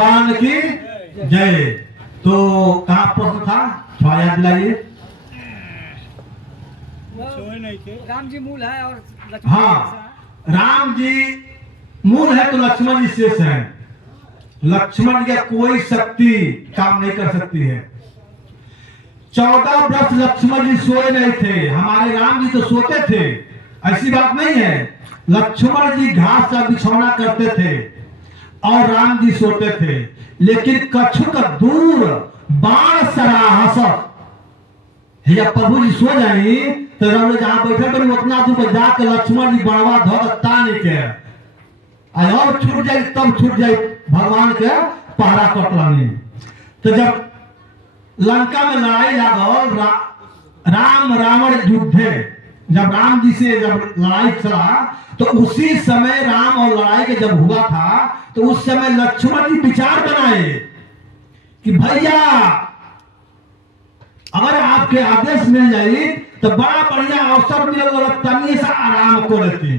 भगवान की जय। तो कहाँ प्रश्न था, थोड़ा याद दिलाइए। राम जी मूल है और लक्ष्मण हाँ, राम जी मूल है तो लक्ष्मण जी शेष है। लक्ष्मण की कोई शक्ति काम नहीं कर सकती है। 14 वर्ष लक्ष्मण जी सोए नहीं थे, हमारे राम जी तो सोते थे, ऐसी बात नहीं है। लक्ष्मण जी घास का बिछौना करते थे और राम जी सोते थे, लेकिन कछुक दूर बाण सराहस, जब प्रभु जी सो जाई तो राम जी जहां बैठे बनी उतना दूर पर जाके लक्ष्मण जी बाणवा धर तान के और छूट जाए, तब छूट जाए भगवान के पहरा कटलानी। तो जब लंका में लड़ाई लागल, राम रावण युद्धे, जब राम जी से जब लड़ाई चला तो उसी समय राम और लड़ाई के जब हुआ था तो उस समय लक्ष्मण जी विचार बनाए कि भैया अगर आपके आदेश मिल जाए तो बड़ा बढ़िया अवसर मिलेगा, तनी सा आराम को लेते।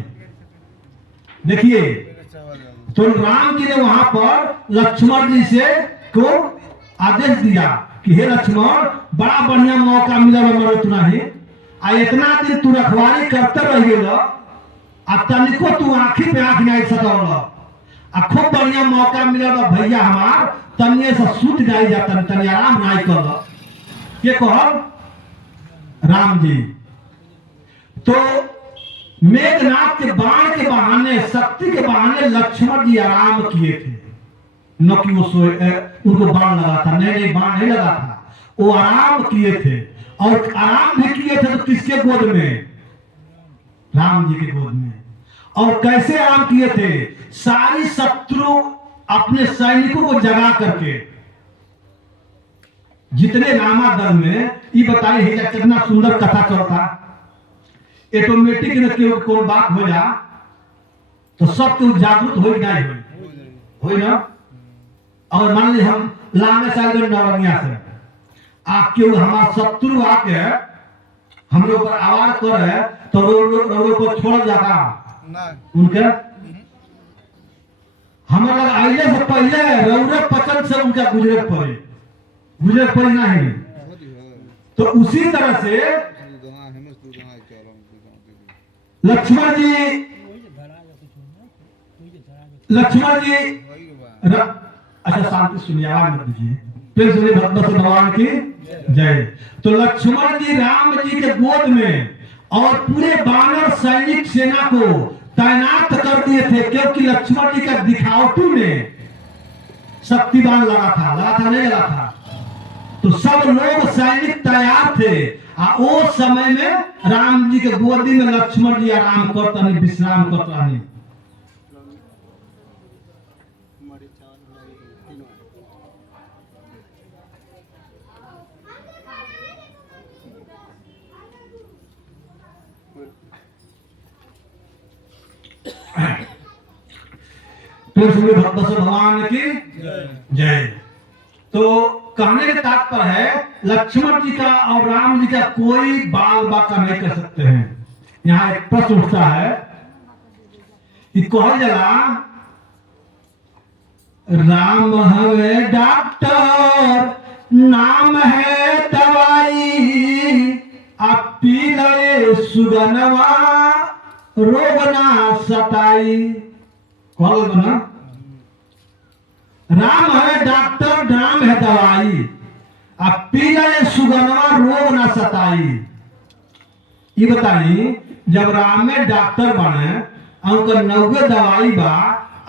देखिए तो राम जी ने वहां पर लक्ष्मण जी से को आदेश दिया कि हे लक्ष्मण, बड़ा बढ़िया मौका मिलेगा मरो तू नहीं आ इतना दिन तू रखवारी करते रहिएगा आ तनिको तू आंखी पे आंख नहीं सटौल आ खूब बढ़िया मौका मिलेगा भैया हमार तनिए से सूत जाई जाता तनी आराम नहीं कर के कहल राम जी। तो मेघनाथ के बाण के बहाने, शक्ति के बहाने लक्ष्मण जी आराम किए थे, न कि वो सोए उनको बाण लगा था, नहीं बाण नहीं लगा था, वो आराम किए थे। और आराम भी किए थे तो किसके गोद में, राम जी के गोद में। और कैसे आराम किए थे, सारी शत्रु अपने सैनिकों को जगा करके, जितने रामा दल में ये बताइए कितना सुंदर कथा चलता, ऑटोमेटिक न केवल कोई बात हो जा तो सब तो जागरूक हो नहीं हो ना। और मान ली हम लामे साल नौरंगिया से आपके हमारा शत्रु आके हमरे ऊपर आवाज करे तो रो को छोड़ जाता उनके, हमारा आइले से पहले रौरे पचन से उनका गुजरे पड़े नहीं। तो उसी तरह से लक्ष्मण जी अच्छा शांति सुनिए, आवाज मत दीजिए, फिर सुनिए भगवान की जय। तो लक्ष्मण जी राम जी के गोद में और पूरे वानर सैनिक सेना को तैनात कर दिए थे, क्योंकि लक्ष्मण जी का दिखावटी में शक्तिवान लगा था नहीं लगा था। तो सब लोग सैनिक तैयार थे और उस समय में राम जी के गोदी में लक्ष्मण जी आराम करता नहीं, विश्राम करता नहीं। भगवान की जय। तो कहने का तात्पर्य है लक्ष्मण जी का और राम जी का कोई बाल बाका नहीं कर सकते हैं। यहाँ एक प्रश्न उठता है कि कह जला राम है डॉक्टर, नाम है दवाई, आप पी ले सुगनवा रोग ना सताई। कौन बना, राम है डॉक्टर, नाम है दवाई, अब पी ले सुगनवा रोग ना सताई। ये बताई जब राम में डॉक्टर बने उनका 90 दवाई बा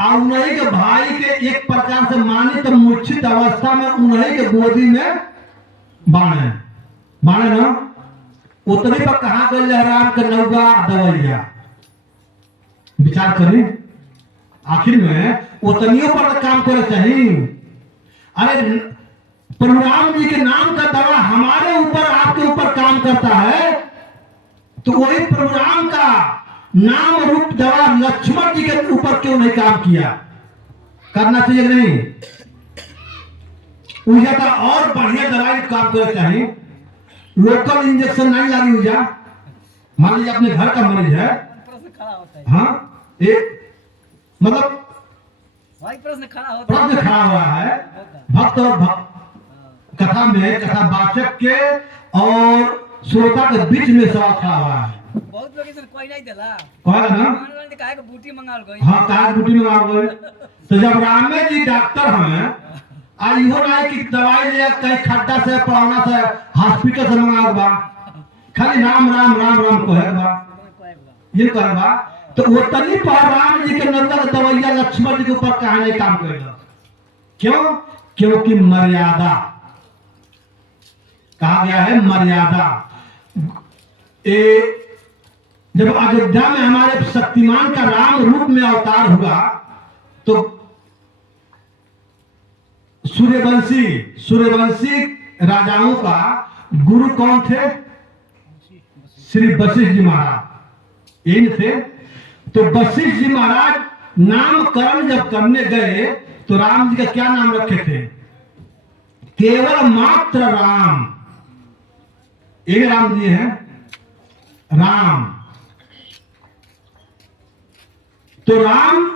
और उन्हीं के भाई के एक प्रकार से मानी तो मूर्छित अवस्था में उन्हीं के गोदी में बाणे ना उतने पर कहा गए राम के 90 दवाइया। विचार करें आखिर में उतनियों पर काम करे चाहिए। अरे प्रभु राम जी के नाम का दवा हमारे ऊपर आपके ऊपर काम करता है, तो वही प्रभु राम का नाम रूप दवा लक्ष्मण जी के ऊपर क्यों नहीं काम किया, करना चाहिए नहीं। उजा और बढ़िया दवाई काम करे चाहिए, लोकल इंजेक्शन नहीं लगी उजा। मान लीजिए अपने घर का मरीज है, हाँ एक मतलब भाई प्रश्न खड़ा होता प्रश्न खड़ा हुआ है भक्त और कथा में कथा वाचक के और श्रोता के बीच में सवाल खड़ा हुआ है। बहुत लोग इसे कोई नहीं देला कहेगा ना मानलन काहे के बूटी मंगाल गई हाँ कहा ड्यूटी में आ गए। तो जब रामे जी डॉक्टर हमें आई हो ना कि दवाई ले कहीं खड्डा से पड़ाना से हॉस्पिटल से मंगा बा खाली राम राम राम राम कहे बा ये कहे बा तो वो तनी पर राम जी के नंदन दवैया लक्ष्मण जी के ऊपर कहा नहीं काम करेगा। क्यों? क्योंकि मर्यादा कहा गया है मर्यादा। जब अयोध्या में हमारे शक्तिमान का राम रूप में अवतार हुआ तो सूर्यवंशी राजाओं का गुरु कौन थे? श्री वशिष्ठ जी महाराज इन थे। तो वशिष्ठ जी महाराज नामकरण जब करने गए तो राम जी का क्या नाम रखे थे? केवल मात्र राम। एक राम जी हैं राम। तो राम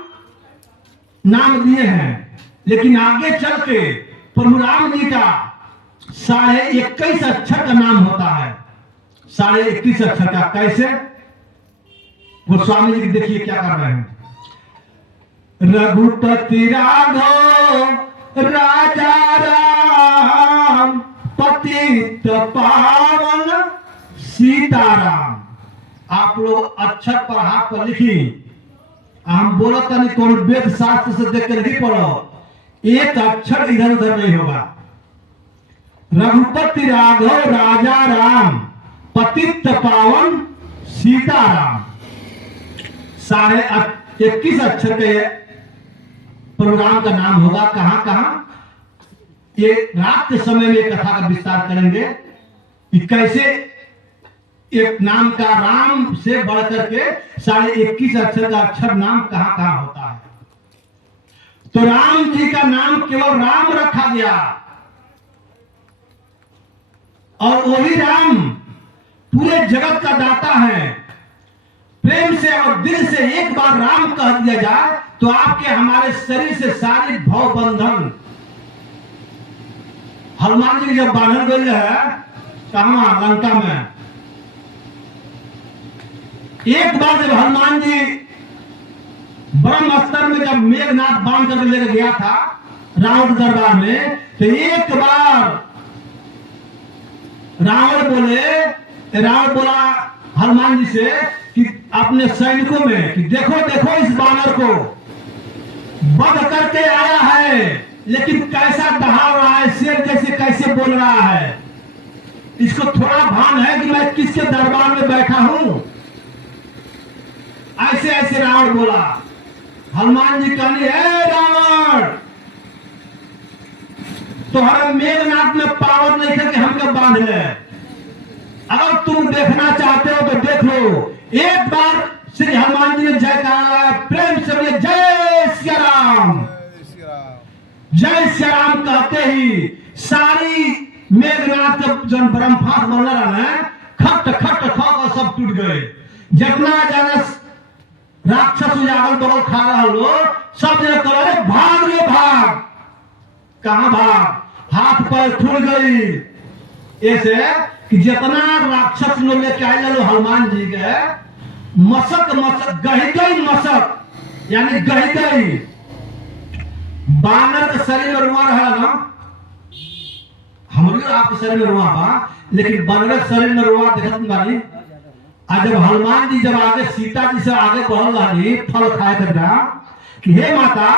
नाम दिए हैं लेकिन आगे चल के प्रभु राम जी का 21.5 अक्षर का नाम होता है। 21.5 अक्षर का कैसे? गोस्वामी जी देखिए क्या कर रहे हैं। रघुपति राघव राजा राम पतित पावन सीताराम। आप लोग अक्षर पर हाथ पर लिखी। हम बोलत नहीं कौन वेद शास्त्र से देख कर नहीं पढ़ो। एक अक्षर इधर उधर नहीं होगा। रघुपति राघव राजा राम पतित पावन सीताराम। 21.5 अक्षर के प्रभु राम का नाम होगा। कहां कहां? ये रात के समय में कथा का विस्तार करेंगे कि कैसे एक नाम का राम से बढ़कर के 21.5 अक्षर का अक्षर नाम कहां कहां होता है। तो राम जी का नाम केवल राम रखा गया और वही राम पूरे जगत का दाता है। प्रेम से और दिल से एक बार राम कह दिया जाए तो आपके हमारे शरीर से सारी भव बंधन। हनुमान जी जब बांधल गए है कहां? लंका में। एक बार जब हनुमान जी ब्रह्म स्तर में जब मेघनाथ बांध कर लेकर गया था रावण दरबार में तो एक बार रावण बोला हनुमान जी से कि अपने सैनिकों में कि देखो देखो इस बानर को वध करके आया है लेकिन कैसा दहाड़ रहा है, शेर जैसे कैसे बोल रहा है। इसको थोड़ा भान है कि मैं किसके दरबार में बैठा हूं। ऐसे ऐसे रावण बोला। हनुमान जी कहनी है रावण तुम्हारे मेघनाथ में पावर नहीं है कि हमको बांध ले। अगर तुम देखना चाहते हो तो देख लो। एक बार श्री हनुमान जी ने जय कहा प्रेम से बोले जय श्री राम। जय श्री राम कहते ही सारी मेघनाथ जन ब्रह्मास्त्र बोल रहा है खट खट खट सब टूट गए। जितना जनस राक्षस उजागल बगल खा रहा लोग सब जन कह रहे भाग रे भाग। कहां भाग? हाथ पैर खुल गई। ऐसे कि जितना राक्षस लोग लेके आए लो हनुमान जी के मसक गही गई मसक यानी गही गई। बानर के शरीर में रुआ रहा ना हमारे आपके शरीर में रुआ बा लेकिन बानर के शरीर में रुआ देखत बानी। आज जब हनुमान जी जब आगे सीता जी से आगे बढ़ल रही फल खाए करा कि हे माता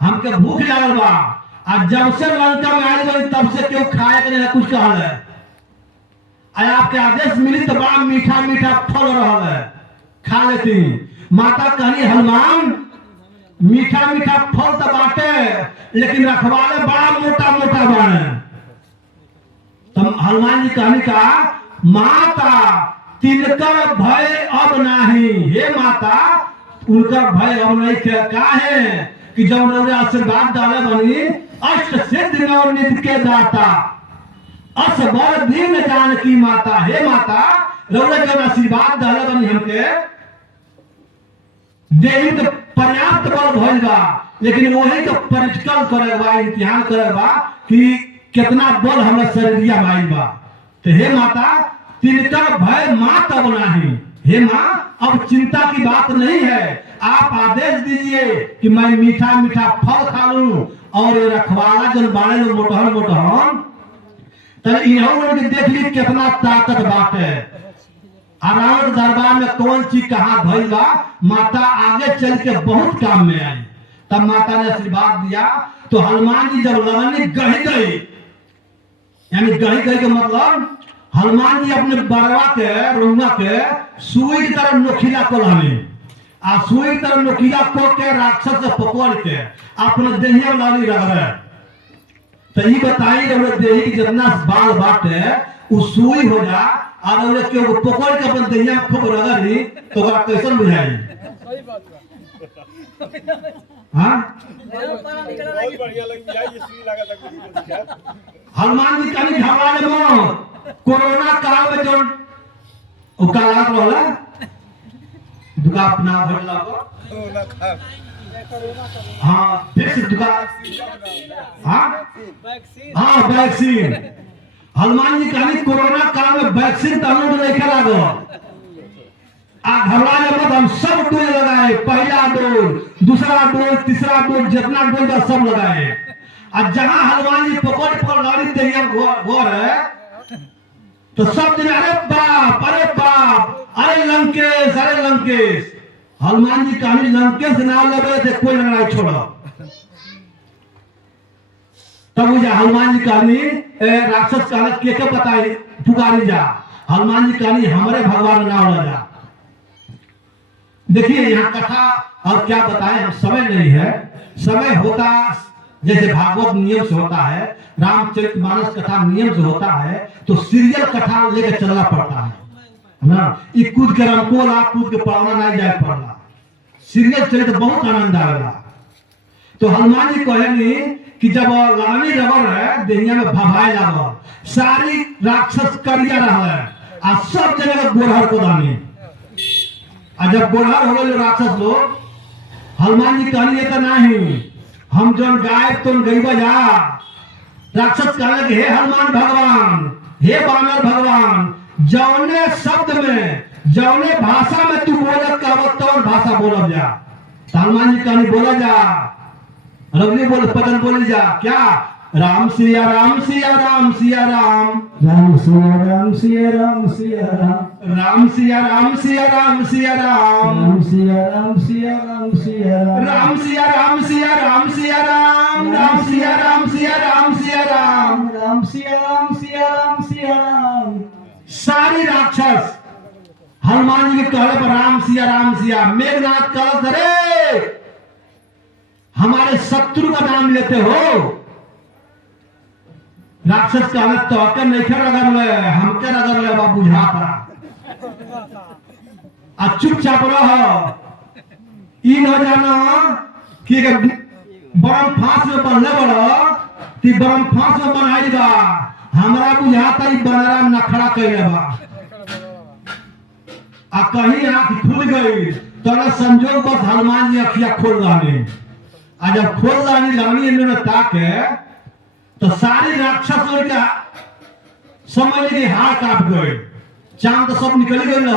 हमके भूख लागल बा। आज जब से लंका में आए गए तब से क्यों खाए के नहीं कुछ कहल है। आज आपके आदेश मिली तो बड़ा मीठा मीठा फल रहा है खा लेती। माता कहनी हनुमान मीठा मीठा फल तो बाटे लेकिन रखवाले बड़ा मोटा मोटा बाने। तो हनुमान जी कहनी का माता तिनकर भय अब नहीं। हे माता उनका भय अब नहीं क्या है कि जब उन्होंने आशीर्वाद डाले बनी अष्ट सिद्धि नवनिधि के दाता असबर दीन जानकी माता। हे माता रौरे जब आशीर्वाद डाले बनी हमके देही तो पर्याप्त बल भइल बा लेकिन वही तो प्रैक्टिकल करेगा, इम्तिहान करेगा कि कितना बल हमारे शरीरिया माई बा। तो हे माता, तिनकर भय माँ तब नहीं। हे माँ, अब चिंता की बात नहीं है, आप आदेश दीजिए कि मैं मीठा मीठा फल खा लूं और ये रखवाला जन बाड़े लोग मोटहन मोटहन तो इन्हों लोग देख ली कितना ताकत बात है। रावण दरबार में कौन चीज कहाँ भइल बा, माता आगे चल के बहुत काम में आई। तब माता ने आशीर्वाद दिया। तो हनुमान जी जब लड़ने गही गई, यानी गही गई का मतलब हनुमान जी अपने बरवा के रुआ के सुई की तरह नोखिला को लाने, आ सुई की तरह नोखिला को के राक्षस से पकड़ के अपने देहिया लानी रह रहे। तो ये बताई रहे देही की जितना बाल बाटे वो सुई हो जा और उन्हें क्यों पकड़ के अपन देहिया खूब रगड़ी तो ओकरा कैसन बुझाई? सही बात बा। हाँ, बहुत बढ़िया लगी यार, ये सुई लगा था। हनुमान जी कहीं घबराने मत। कोरोना काल में जो उकालात रहला दुका अपना भरला को हाँ फिर से दुका हाँ वैक्सीन। हनुमान जी कहीं कोरोना काल में वैक्सीन तनु नहीं खेला गो आ घबराने मत। हम सब डोज लगाए, पहला डोज, दूसरा डोज, तीसरा डोज, जितना डोज था सब लगाए। और जहां हनुमान जी पकड़ पकड़ गाड़ी तैयार घर है तो सब दिन अरे बाप, अरे लंकेश, अरे लंकेश। हनुमान जी कहानी लंकेश नाम लगे थे, कोई लड़ाई छोड़ा। तब मुझे हनुमान जी कहानी राक्षस कहानी के बताई पुकारी जा। हनुमान जी कहानी हमारे भगवान नाम लगा। देखिए यहाँ कथा और क्या बताएं, हम समय नहीं है। समय होता जैसे भागवत नियम से होता है, रामचरितमानस कथा नियम से होता है, तो सीरियल कथा लेकर चलना पड़ता है ना। ये कूद के रामकोला कूद के पढ़ाना नहीं जाए पड़ला। सीरियल चले तो बहुत आनंद आएगा। तो हनुमान जी कहनी कि जब लानी रबर है दुनिया में भभाए लागल, सारी राक्षस करिया रहा है आ सब जगह गोरहर को दानी। आ जब गोरहर हो गए राक्षस लोग, हनुमान जी कहनी ये तो नहीं, हम जौन गाय तुम गई बजा। राक्षस कहले हे हनुमान भगवान, हे बानर भगवान, जौने शब्द में जौने भाषा में तू बोलत कहत तौन भाषा बोलब जा। हनुमान जी कहनी बोला जा, रवली बोल पदन बोली जा। क्या? राम सिया राम सिया राम सिया राम, राम सिया राम सिया राम सिया राम, राम सिया राम सिया राम सिया राम, राम सिया राम सिया राम सिया राम, राम सिया राम सिया राम सिया राम, राम सिया राम सिया राम सिया राम, राम सिया राम सिया राम सिया राम। सारी राक्षस हनुमान जी के कहले पर राम सिया मेघनाथ कहत रे हमारे शत्रु का नाम लेते हो। राक्षस कहले तो के नहीं रगड़ ले, हमके रगड़ ले बाबू बुझाता आ चुपचाप रह। ई न जाना कि बरम फांस में बनले बड़ ती बरम फांस में बनाई बा, हमरा बुझाता ई बनरा नखड़ा कइले बा। आ कहीं आंख खुल गई तो संजोग बस हनुमान जी अखिया खोल लानी। आ जब खोल लानी लगनी इन्होंने ताके तो सारी राक्षस का समझ ली हाथ काट गए, चांद तो सब निकल गए ना।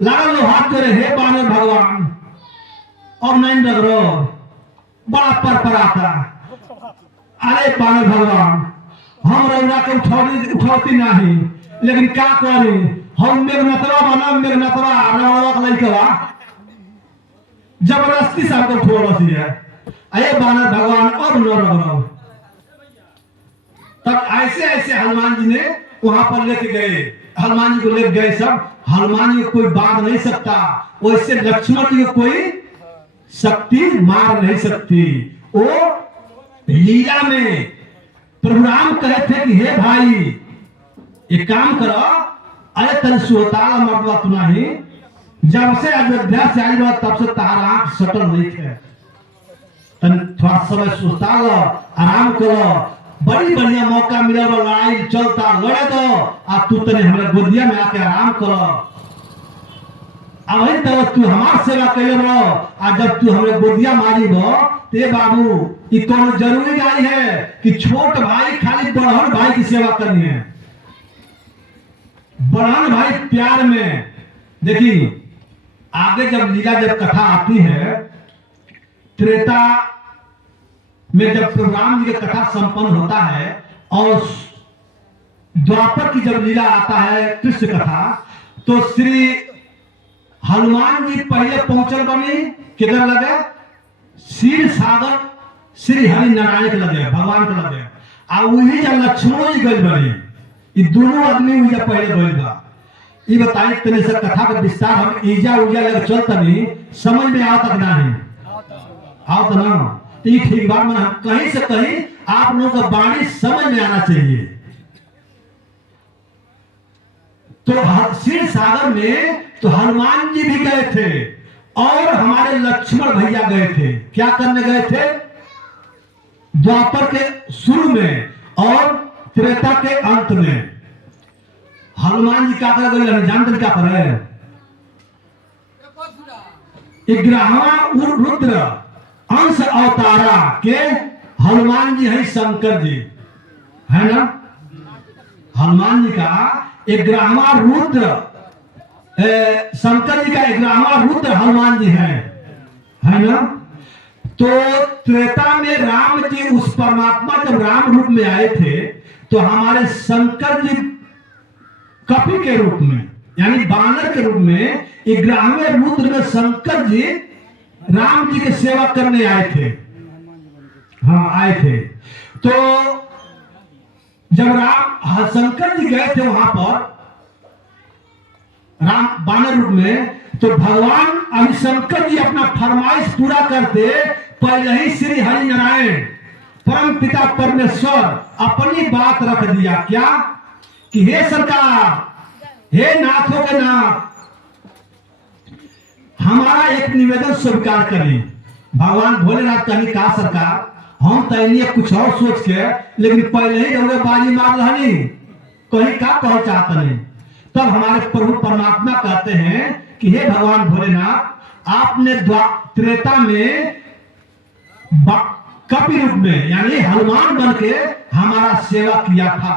लागल लो हाथ करे हे बानर भगवान अब नहीं लग रो, बड़ा पर आता। अरे बानर भगवान हम रौरा के उठौती नहीं, लेकिन क्या करी हम मेघनतवा बना, मेघनतवा रौरा के लइकवा जबरदस्ती से हमको उठो रही है। अरे बानर भगवान अब न रगड़ो। तब ऐसे ऐसे हनुमान जी ने वहां पर लेके गए, हनुमान जी को लेके गए सब। हनुमान जी को कोई बांध नहीं सकता, वैसे लक्ष्मण जी को कोई शक्ति मार नहीं सकती। वो लीला में प्रभु राम कहे थे कि हे भाई एक काम करो, अरे तेरे सुहताल मर्दवा तू नहीं, जब से अयोध्या से आई बात तब से तारा आंख सटल नहीं थे। थोड़ा समय सुहताल आराम करो, बड़ी बढ़िया मौका मिला, लड़ाई चलता लड़े दो आ तू तने हमारे गोदिया में आके आराम करो। अब वही तब तू हमार सेवा कैले बो आ जब तू हमरे गोदिया मारी बो ते बाबू ई कौन जरूरी नहीं है कि छोट भाई खाली बड़हन भाई की सेवा करनी है। बड़हन भाई प्यार में देखिए आगे जब लीला जब कथा आती है त्रेता में जब राम जी की कथा संपन्न होता है और द्वापर की जब लीला आता है कृष्ण कथा तो श्री हनुमान जी पहले पहुंचल बनी किधर लगे क्षीर सागर श्री हरि नारायण के लगे भगवान के लगे आ वही जब लक्ष्मण जी गए बने ये दोनों आदमी हुई जब पहले गए बा ये बताइए तने से कथा का विस्तार हम ईजा उजा लगे चलता नहीं समझ में आओ तक नहीं आओ तो ना तो ये ठीक बात मैं कहीं से कहीं आप लोगों का वाणी समझ में आना चाहिए। तो क्षीर सागर में तो हनुमान जी भी गए थे और हमारे लक्ष्मण भैया गए थे। क्या करने गए थे? द्वापर के शुरू में और त्रेता के अंत में। हनुमान जी क्या कर गए जानते क्या कर रहे हैं? 11वां रुद्र अंश अवतारा के हनुमान जी है शंकर जी है ना। हनुमान जी का 11वां रुद्र शंकर जी का 11वां रुद्र हनुमान जी है ना। तो त्रेता में राम जी उस परमात्मा जब राम रूप में आए थे तो हमारे शंकर जी कपि के रूप में यानी बानर के रूप में 11वें रुद्र में शंकर जी राम जी की सेवा करने आए थे। हाँ आए थे। तो जब राम शंकर जी गए थे वहां पर राम बानर रूप में तो भगवान अभी शंकर जी अपना फरमाइश पूरा करते पहले ही श्री हरि नारायण परम पिता परमेश्वर अपनी बात रख दिया। क्या कि हे सरकार हे नाथों के नाथ हमारा एक निवेदन स्वीकार करें। भगवान भोलेनाथ कहीं कहा सरकार हम तैनिए कुछ और सोच के लेकिन पहले ही रउरे बाजी मार रहनी कहीं का कह चाहता नहीं। तब हमारे प्रभु परमात्मा कहते हैं कि हे भगवान भोलेनाथ आपने त्रेता में कपि रूप में यानी हनुमान बन के हमारा सेवा किया था।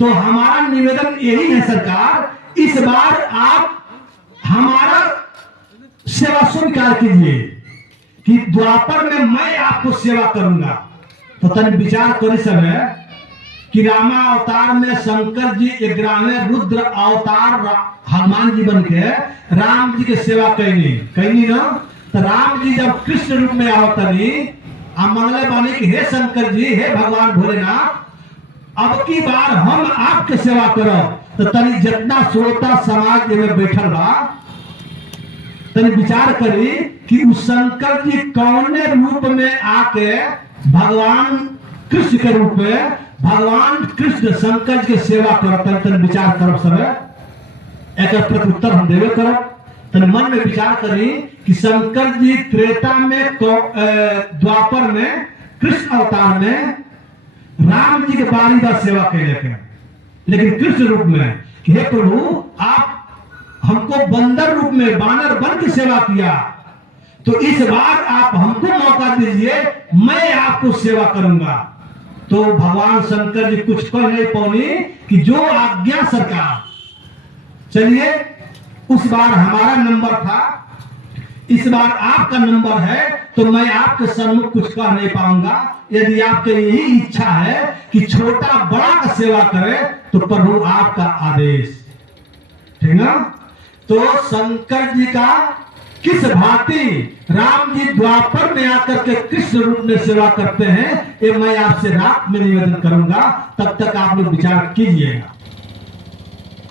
तो हमारा निवेदन यही है सरकार इस बार आप हमारा सेवा स्वीकार कीजिए कि द्वापर में मैं आपको सेवा करूंगा। तो तन विचार करी समय कि रामा अवतार में शंकर जी 11वें रुद्र अवतार हनुमान जी बन के राम जी की सेवा कैनी ना। तो राम जी जब कृष्ण रूप में आवतनी मंगले बानी कि हे शंकर जी हे भगवान भोलेनाथ अब की बार हम आपके सेवा करो। तो तनी जितना श्रोता समाज में बैठल बा तनी विचार करी कि उस शंकर जी कौने रूप में आके भगवान कृष्ण के रूप में भगवान कृष्ण शंकर की सेवा करत तन विचार करब समय एक प्रत्युत्तर हम देवे करब। तन मन में विचार करी कि शंकर जी त्रेता में द्वापर में कृष्ण अवतार में राम जी के बारी का सेवा कैले के लेकिन कृष्ण रूप में कि हे प्रभु आप हमको बंदर रूप में बानर बन के सेवा किया तो इस बार आप हमको मौका दीजिए मैं आपको सेवा करूंगा। तो भगवान शंकर जी कुछ कह नहीं पौनी कि जो आज्ञा सरकार। चलिए उस बार हमारा नंबर था इस बार आपका नंबर है तो मैं आपके सम्मुख कुछ कह नहीं पाऊंगा। यदि आपके यही इच्छा है कि छोटा बड़ा का सेवा करे तो प्रभु आपका आदेश ठीक ना। तो शंकर जी का किस भांति राम जी द्वापर में आकर के कृष्ण रूप में सेवा करते हैं ये मैं आपसे रात में निवेदन करूंगा। तब तक आप लोग विचार कीजिएगा।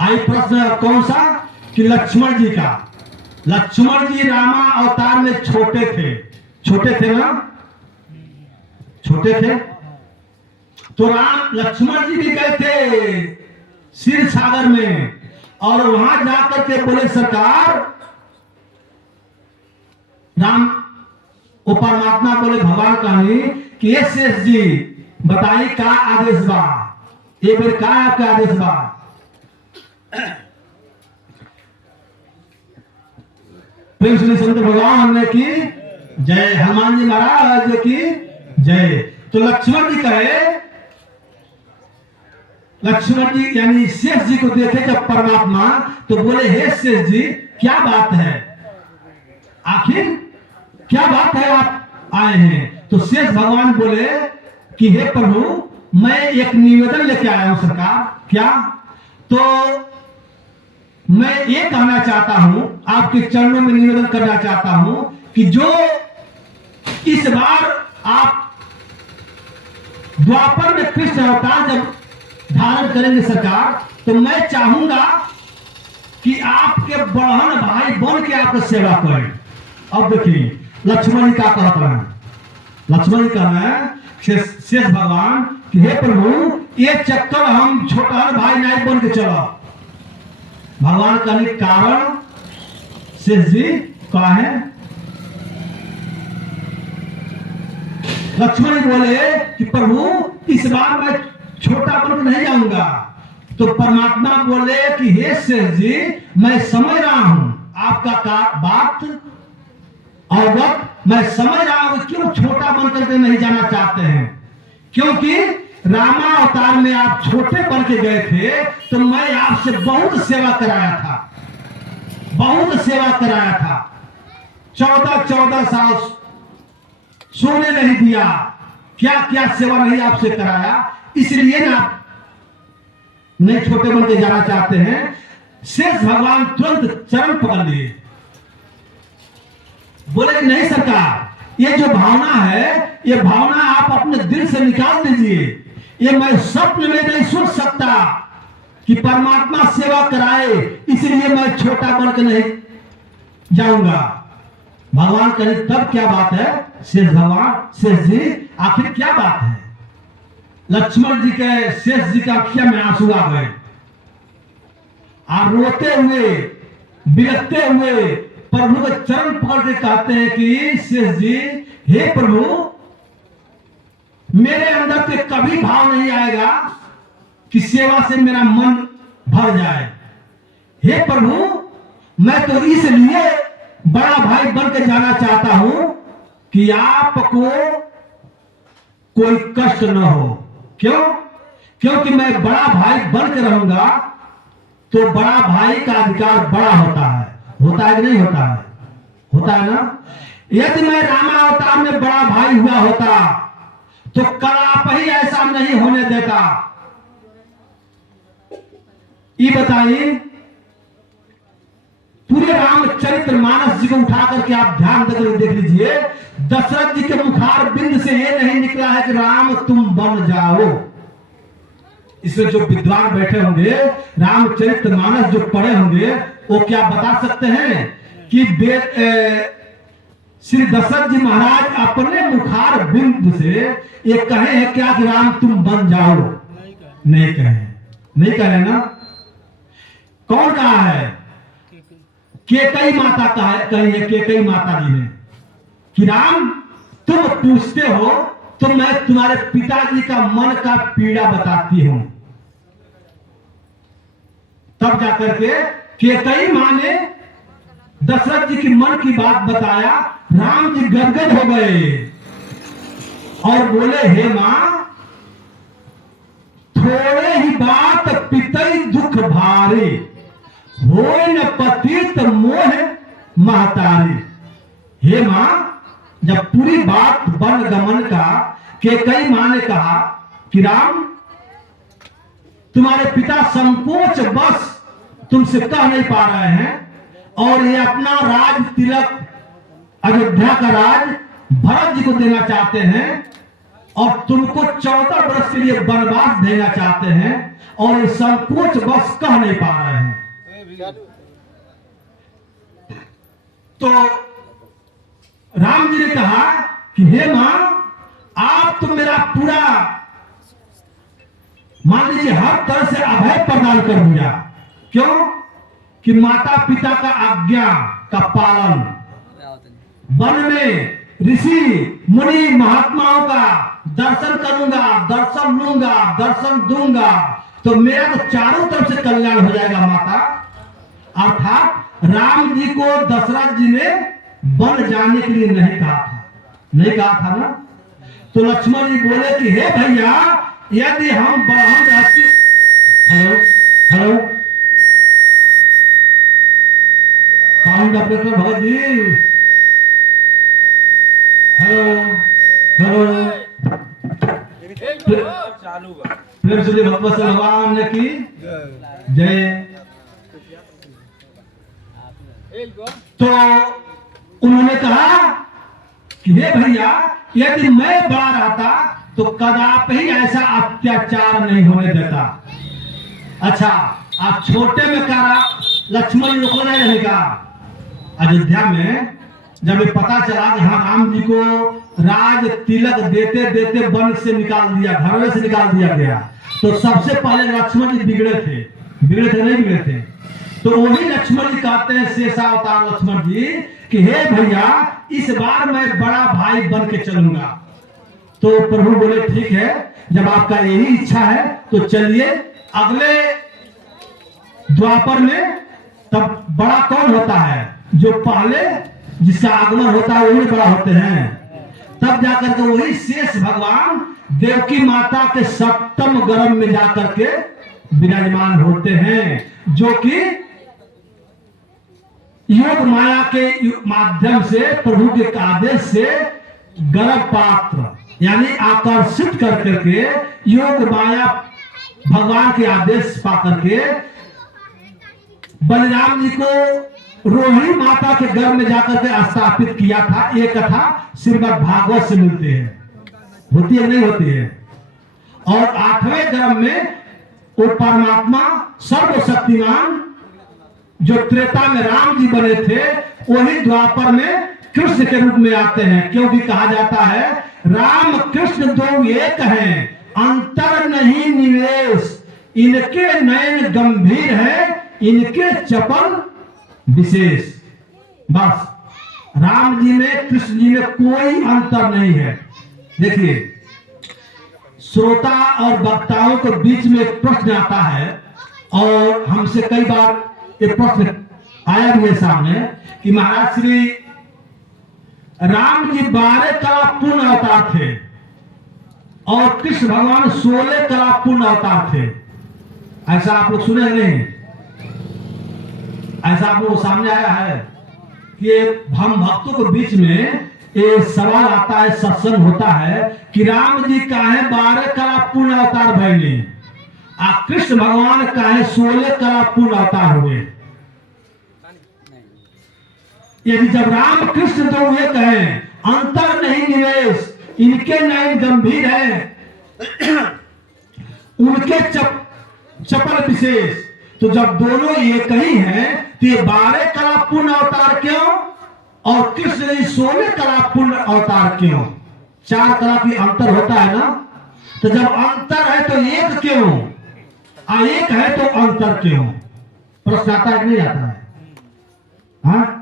आई प्रश्न कौन सा कि लक्ष्मण जी का। लक्ष्मण जी रामा अवतार में छोटे थे ना छोटे थे। तो राम लक्ष्मण जी भी गए थे क्षीर सागर में और वहां जाकर के बोले सरकार राम वो परमात्मा बोले भगवान कहानी कि ये शेष जी बताइए का आदेश बा एक बार का आपका आदेश बा। प्रेम श्री शंकर भगवान की जय, हनुमान जी महाराज की जय। तो लक्ष्मण जी कहे, लक्ष्मण जी यानी शेष जी को देखे जब परमात्मा, तो बोले हे शेष जी क्या बात है, आखिर क्या बात है आप आए हैं। तो शेष भगवान बोले कि हे प्रभु मैं एक निवेदन लेके आया हूं सरकार। क्या? तो मैं ये कहना चाहता हूं, आपके चरणों में निवेदन करना चाहता हूं कि जो इस बार आप द्वापर में कृष्ण अवतार जब धारण करेंगे सरकार, तो मैं चाहूंगा कि आपके बहन भाई बन के आपको सेवा करें। अब देखिए लक्ष्मण जी क्या कहते हैं, लक्ष्मण जी कह रहे हैं शेष भगवान कि हे प्रभु ये चक्कर हम छोटा भाई नहीं बन के चलो। भगवान कहने के कारण शेष जी कहा है, लक्ष्मण जी बोले कि प्रभु इस बार मैं छोटा बन के नहीं जाऊंगा। तो परमात्मा बोले कि हे शेष जी मैं समझ रहा हूं आपका बात अवगत, मैं समझ रहा हूं क्यों छोटा बन करके नहीं जाना चाहते हैं, क्योंकि रामा अवतार में आप छोटे बन के गए थे तो मैं आपसे बहुत सेवा कराया था, बहुत सेवा कराया था। 14 साल सोने नहीं दिया, क्या क्या सेवा नहीं आपसे कराया, इसलिए ना आप नहीं छोटे बन के जाना चाहते हैं। शेष भगवान तुरंत चरण पकड़ लिए, बोले कि नहीं सरकार ये जो भावना है, ये भावना आप अपने दिल से निकाल दीजिए। ये मैं स्वप्न में नहीं सोच सकता कि परमात्मा सेवा कराए, इसलिए मैं छोटा बन के नहीं जाऊंगा। भगवान कहे तब क्या बात है शेष भगवान, शेष जी आखिर क्या बात है। लक्ष्मण जी के शेष जी का आंखियों में आंसू आ गए और रोते हुए बिलखते हुए प्रभु के चरण पकड़ के कहते हैं कि शेष जी हे प्रभु मेरे अंदर से कभी भाव नहीं आएगा कि सेवा से मेरा मन भर जाए। हे प्रभु मैं तो इसलिए बड़ा भाई बन के जाना चाहता हूं कि आपको कोई कष्ट न हो। क्यों? क्योंकि मैं बड़ा भाई बन के रहूंगा तो बड़ा भाई का अधिकार बड़ा होता है। होता है कि नहीं होता है? होता है ना। यदि मैं रामा अवतार में बड़ा भाई हुआ होता तो कलाप ही ऐसा नहीं होने देता। ये बताइए पूरे रामचरित्र मानस जी को उठा करके आप ध्यान देकर देख लीजिए, दशरथ जी के मुखार बिंद से ये नहीं निकला है कि राम तुम बन जाओ। इसमें जो विद्वान बैठे होंगे रामचरित्र मानस जो पढ़े होंगे वो क्या बता सकते हैं कि श्री दशरथ जी महाराज अपने मुखार बिंद से ये कहे हैं क्या कि राम तुम बन जाओ? नहीं कहे, नहीं कहे ना। कौन कहा है? केकई माता का है, कही है केकई माता जी ने कि राम तुम पूछते हो तो मैं तुम्हारे पिताजी का मन का पीड़ा बताती हूं। तब जाकर के केकई मां ने दशरथ जी की मन की बात बताया। राम जी गदगद हो गए और बोले हे मां थोड़े ही बात पितई दुख भारी, होए न पतित मोह महतारी। हे मां जब पूरी बात वन गमन का केकई मां ने कहा कि राम तुम्हारे पिता संकोच बस तुमसे कह नहीं पा रहे हैं और ये अपना राज तिलक अयोध्या का राज भरत जी को देना चाहते हैं और तुमको 14 वर्ष के लिए वनवास देना चाहते हैं और ये संकोच बस कह नहीं पा रहे हैं। तो राम जी ने कहा कि हे मां आप तो मेरा पूरा मान लीजिए हर तरह से अभय प्रदान कर दिया। क्यों? कि माता पिता का आज्ञा का पालन, वन में ऋषि मुनि महात्माओं का दर्शन करूंगा, दर्शन लूंगा, दर्शन दूंगा तो मेरा तो चारों तरफ से कल्याण हो जाएगा माता। अर्थात राम जी को दशरथ जी ने वन जाने के लिए नहीं कहा था, नहीं कहा था ना। तो लक्ष्मण जी बोले कि हे भैया, यदि हम ब्राह्मण जाति, hello hello sound operator Bhagat ji, hello hello, चालू बा। फिर श्री भगवत भगवान ने की जय। तो उन्होंने कहा कि हे भैया, यदि मैं बड़ा रहता तो कदापि ऐसा अत्याचार नहीं होने देता। अच्छा, आप छोटे में कहा लक्ष्मण जी को नहीं रहेगा। अयोध्या में जब ये पता चला कि हाँ राम जी को राज तिलक देते देते वन से निकाल दिया, घर से निकाल दिया गया, तो सबसे पहले लक्ष्मण जी बिगड़े थे नहीं बिगड़े थे। तो वही लक्ष्मण जी कहते हैं, शेषावतार लक्ष्मण जी, कि हे भैया, इस बार मैं बड़ा भाई बन के चलूंगा। तो प्रभु बोले ठीक है, जब आपका यही इच्छा है तो चलिए। अगले द्वापर में तब बड़ा कौन होता है? जो पहले जिसका आगमन होता है वही बड़ा होते हैं। तब जाकर के वही शेष भगवान देवकी माता के सप्तम गर्भ में जाकर के विराजमान होते हैं, जो कि योग माया के माध्यम से प्रभु के आदेश से गर्भ पात्र यानी आकर्षित कर करके योग माया भगवान के आदेश पा करके बलराम जी को रोहिणी माता के गर्भ में जाकर के स्थापित किया था। ये कथा श्रीमद् भागवत से मिलती है, होती है नहीं होती है। और 8वें गर्भ में वो परमात्मा सर्वशक्तिमान जो त्रेता में राम जी बने थे, वही द्वापर में कृष्ण के रूप में आते हैं। क्योंकि कहा जाता है राम कृष्ण दो एक हैं, अंतर नहीं निवेश, इनके नयन गंभीर है, इनके चपल विशेष। बस राम जी में कृष्ण जी में कोई अंतर नहीं है। देखिए, श्रोता और वक्ताओं के बीच में एक प्रश्न आता है, और हमसे कई बार ये प्रश्न आया भी है सामने कि महाराज श्री राम जी 12 कला पूर्ण अवतार थे और कृष्ण भगवान 16 कला पूर्ण अवतार थे। ऐसा आप लोग सुने नहीं? ऐसा आप लोग सामने आया है कि हम भक्तों के बीच में ये सवाल आता है, सत्संग होता है कि राम जी काहे 12 कला पूर्ण अवतार भइले आ कृष्ण भगवान काहे 16 कला पूर्ण अवतार हुए। यदि जब राम कृष्ण तो एक है, अंतर नहीं निवेश, इनके नयन गंभीर है, उनके चपल विशेष, तो जब दोनों एक ही हैं तो ये 12 कला पूर्ण अवतार क्यों और कृष्ण 16 कला पूर्ण अवतार क्यों? 4 कला की अंतर होता है ना। तो जब अंतर है तो एक क्यों, एक है तो अंतर क्यों? प्रश्न आता है नहीं आता है? हाँ,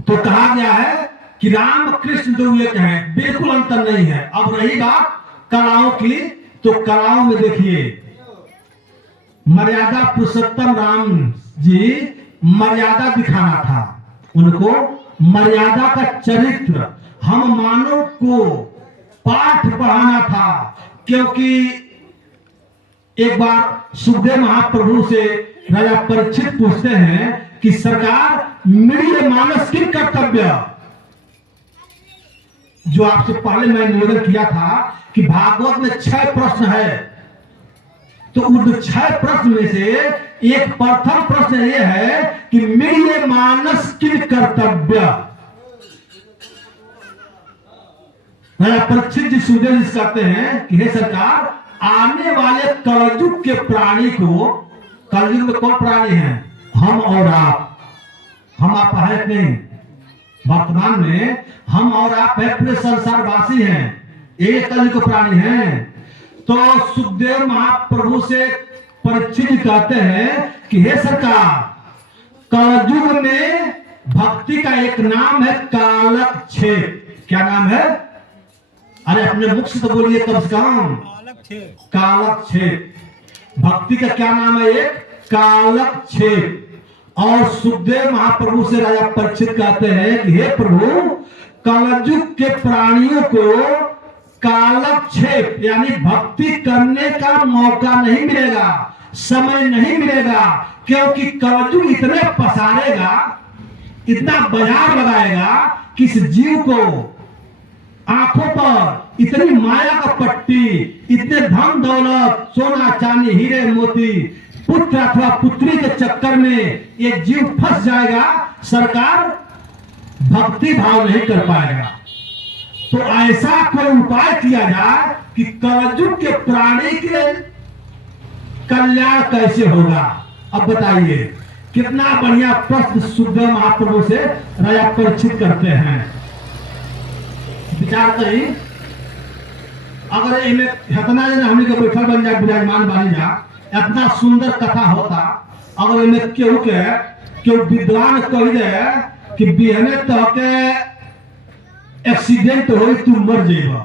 तो कहा गया है कि राम कृष्ण दो एक हैं, बिल्कुल अंतर नहीं है। अब रही बात कलाओं की, तो कलाओं में देखिए मर्यादा पुरुषोत्तम राम जी मर्यादा दिखाना था, उनको मर्यादा का चरित्र हम मानव को पाठ पढ़ाना था। क्योंकि एक बार सुखदेव महाप्रभु से राजा परीक्षित पूछते हैं कि सरकार मेरी मानस किन कर्तव्य, जो आपसे पहले मैं निवेदन किया था कि भागवत में 6 प्रश्न है, तो उन 6 प्रश्न में से एक प्रथम प्रश्न यह है कि मेरे मानस किन कर्तव्य। परीक्षित जी सुखदेव जी कहते हैं कि हे सरकार, आने वाले कलयुग के प्राणी को, कलयुग में कौन प्राणी है? हम और आप। हम आप है नहीं, वर्तमान में हम और आप है, पूरे संसारवासी हैं, एक कलयुग के प्राणी हैं। तो सुखदेव महाप्रभु से परीक्षित कहते हैं कि हे सरकार, कलयुग में भक्ति का एक नाम है कालक्षेप। क्या नाम है? अरे अपने मुख से तो बोलिए कम से कम। कालक्षेप। भक्ति का क्या नाम है? एक कालक्षेप। और सुखदेव महाप्रभु से राजा परीक्षित कहते हैं कि हे प्रभु, कलयुग के प्राणियों को कालक्षेप यानी भक्ति करने का मौका नहीं मिलेगा, समय नहीं मिलेगा, क्योंकि कलयुग इतने पसारेगा, इतना बाजार लगाएगा कि इस जीव को आंखों पर इतनी माया का पट्टी, इतने धन दौलत, सोना चांदी, हीरे मोती, पुत्र अथवा पुत्री के चक्कर में ये जीव फंस जाएगा, सरकार भक्ति भाव नहीं कर पाएगा। तो ऐसा कोई उपाय किया जाए कि कलयुग के प्राणी के कल्याण कैसे होगा। अब बताइए, कितना बढ़िया प्रश्न सुखदेव महाप्रभु से राजा परीक्षित करते हैं। विचार करी, अगर इनमें इतना जन हमने के बैठल बन जाए, विराजमान बन जा, इतना सुंदर कथा होता, अगर इनमें केहू विद्वान कह दे कि बिहने तो के एक्सीडेंट हो तू मर जाएगा,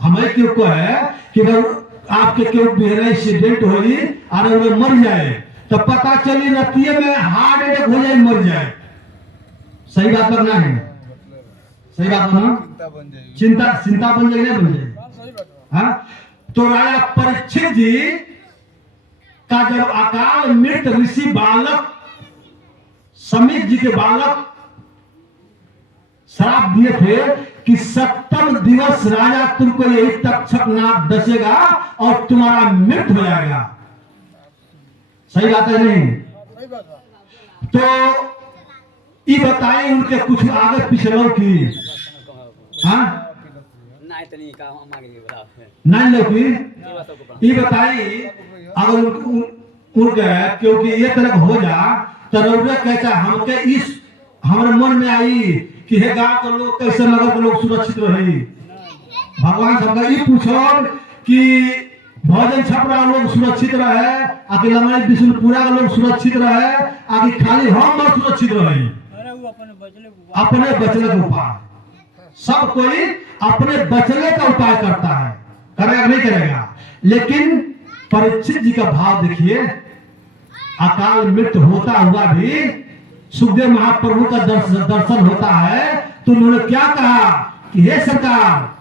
हमें क्यों को है कि आपके क्यों बिहने एक्सीडेंट हो और वो मर जाए, तो पता चली रतिये में हार्ट अटैक हो जाए, मर जाए। सही बात करना है, सही बात ना? चिंता बन जाएगी, नहीं बन जाएगी? हाँ, तो राजा परीक्षित जी का जब अकाल मृत ऋषि बालक समीप जी के बालक श्राप दिए थे कि 70 दिवस राजा तुमको यही तक्षक नाग डसेगा और तुम्हारा मृत्यु हो जाएगा। सही बात है नहीं? तो ये बताइए उनके कुछ आगे पिछड़ों की। हाँ, नहीं लोग ये बताइए, अगर उनके क्योंकि ये तरह हो जा तो रउरा कहता हमके इस हमारे मन में आई कि हे गांव के लोग कैसे, नगर के लोग सुरक्षित रही। भगवान सबका ये पूछो कि भोजन छपरा लोग सुरक्षित रहे, आगे लंगड़ी विष्णुपुरा के लोग सुरक्षित रहे, आगे खाली हम लोग सुरक्षित रहे। अपने बचने का उपाय, सब कोई अपने बचने का उपाय करता है, करेगा नहीं करेगा। लेकिन परीक्षित जी का भाव देखिए, अकाल मृत्यु होता हुआ भी सुखदेव महाप्रभु का दर्शन होता है, तो उन्होंने क्या कहा कि हे सरकार,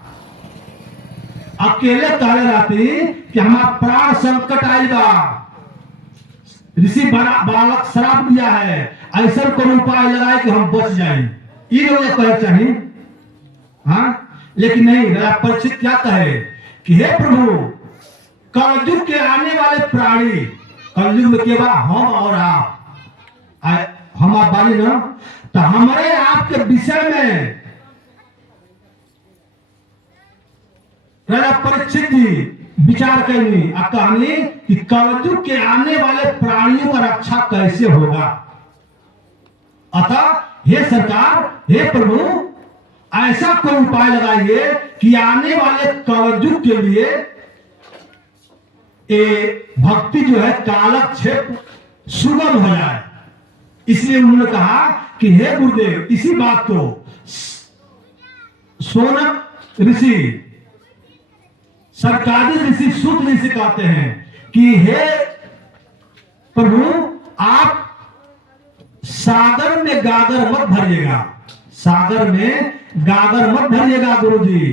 अकेले कहले रहती कि हमारा प्राण संकट आएगा, ऋषि बालक श्राप दिया है, ऐसा कोई उपाय लगाए कि हम बच जाए, ये लोग कहे चाहिए। हाँ, लेकिन नहीं, राजा परीक्षित क्या कहे कि हे प्रभु, कलयुग के आने वाले प्राणी, कलयुग में केवल हम और हम आप बानी ना, तो हमारे आपके विषय में राजा परीक्षित जी विचार करनी कहानी कि कलयुग के आने वाले प्राणियों का रक्षा कैसे होगा। अतः हे सरकार, हे प्रभु, ऐसा कोई उपाय लगाइए कि आने वाले कलयुग के लिए भक्ति जो है कालक्षेप सुगम हो जाए। इसलिए उन्होंने कहा कि हे गुरुदेव, इसी बात को सोनक ऋषि, सरकारी ऋषि सूत ऋषि कहते हैं कि हे प्रभु, आप सागर में गागर मत भरिएगा, सागर में गागर मत भरिएगा गुरुजी,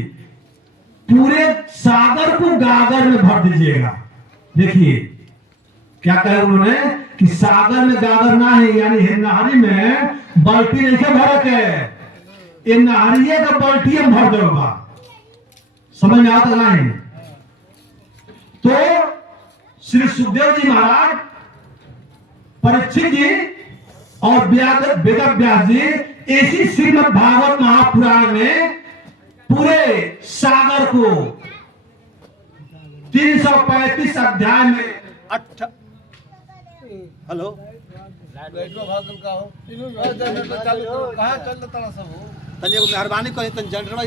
पूरे सागर को गागर में भर दीजिएगा। देखिए क्या कहे उन्होंने कि सागर में गागर ना है, यानी नहरी में बाल्टी नहीं भर के, ये नहरिये का बाल्टी में भर देगा। समझ में आता नहीं? तो श्री सुखदेव जी महाराज, परीक्षित जी और वेद व्यास जी इसी श्रीमद् भागवत महापुराण में पूरे सागर को 335 अध्याय में हेलो भागल का हो, कहाँ चल रहा सब हो, तनिए मेहरबानी करी, तन जनरल